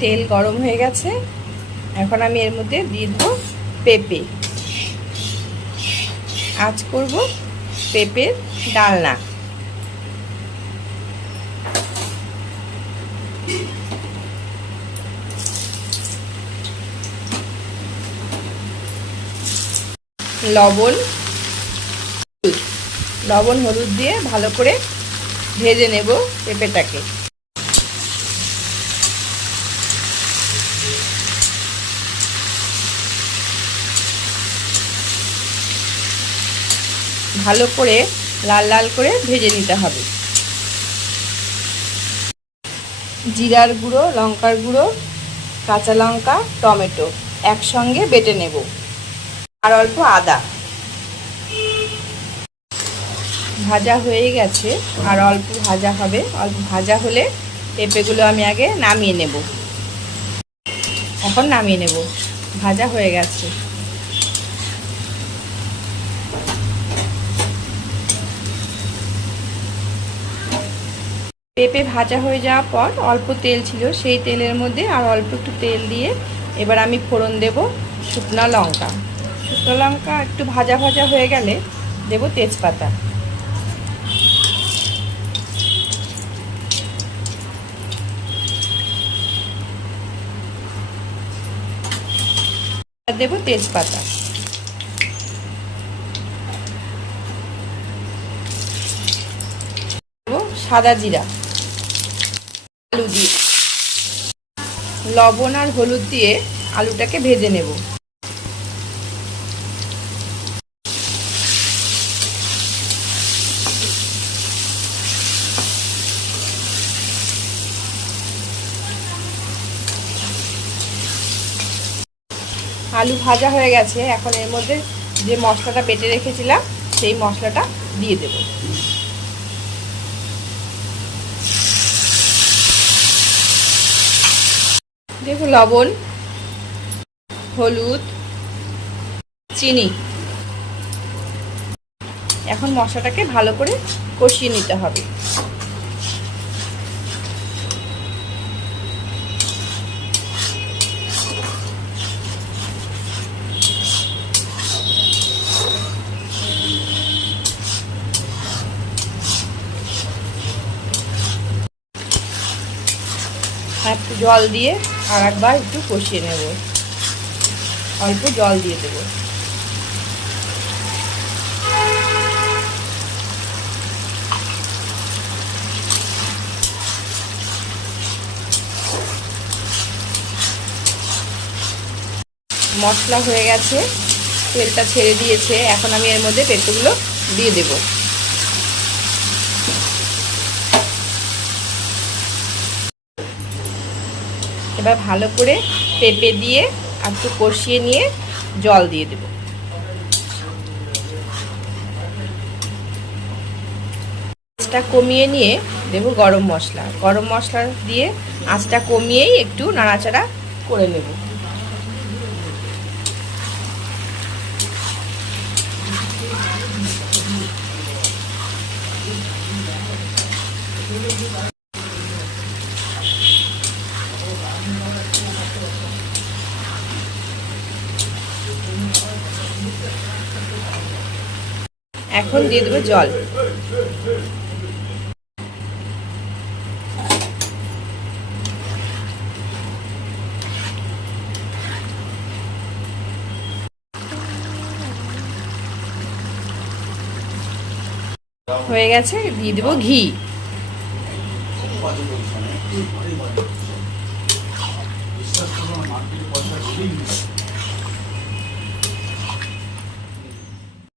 তেল গরম হয়ে গেছে। এখন আমি এর মধ্যে দিয়ে দেবো পেঁপে। আজ করব পেঁপের ডালনা। লবণ হলুদ দিয়ে ভালো করে ভেজে নেব পেঁপেটাকে। ভালো করে লাল লাল করে ভেজে নিতে হবে। জিরার গুঁড়ো, লঙ্কার গুঁড়ো, কাঁচা লঙ্কা, টমেটো একসঙ্গে বেটে নেব, আর অল্প আদা। ভাজা হয়ে গেছে, আর অল্প ভাজা হবে। অল্প ভাজা হলে পেঁপেগুলো আমি আগে নামিয়ে নেব। এখন নামিয়ে নেব, ভাজা হয়ে গেছে। পেঁপে ভাজা হয়ে যাওয়ার পর অল্প তেল ছিল, সেই তেলের মধ্যে আর অল্প একটু তেল দিয়ে এবার আমি ফোড়ন দেব শুকনো লঙ্কা। শুকনো লঙ্কা একটু ভাজা ভাজা হয়ে গেলে দেব তেজপাতা। দেব তেজপাতা, দেব সাদা জিরা, আলু দিয়ে লবণ আর হলুদ দিয়ে আলুটাকে ভেজে নেব। আলু ভাজা হয়ে গেছে, এখন এর মধ্যে যে মশলাটা বেটে রেখেছিলাম সেই মশলাটা দিয়ে দেব। দেখো লবণ, হলুদ, চিনি। এখন মশলাটাকে ভালো করে কষিয়ে নিতে হবে। একটু জল দিয়ে আর একবার একটু কষিয়ে নেব। অল্প জল দিয়ে দেব। মশলা হয়ে গেছে, তেলটা ছেড়ে দিয়েছে। এখন আমি এর মধ্যে পেঁপেগুলো দিয়ে দেব। এবার ভালো করে পেঁপে দিয়ে একটু কষিয়ে নিয়ে জল দিয়ে দেব। আঁচটা কমিয়ে নিয়ে দেব গরম মশলা। গরম মশলা দিয়ে আঁচটা কমিয়েই একটু নাড়াচাড়া করে নেব। এখন দিয়ে দেবো জল। হয়ে গেছে, দিয়ে দেবো ঘি।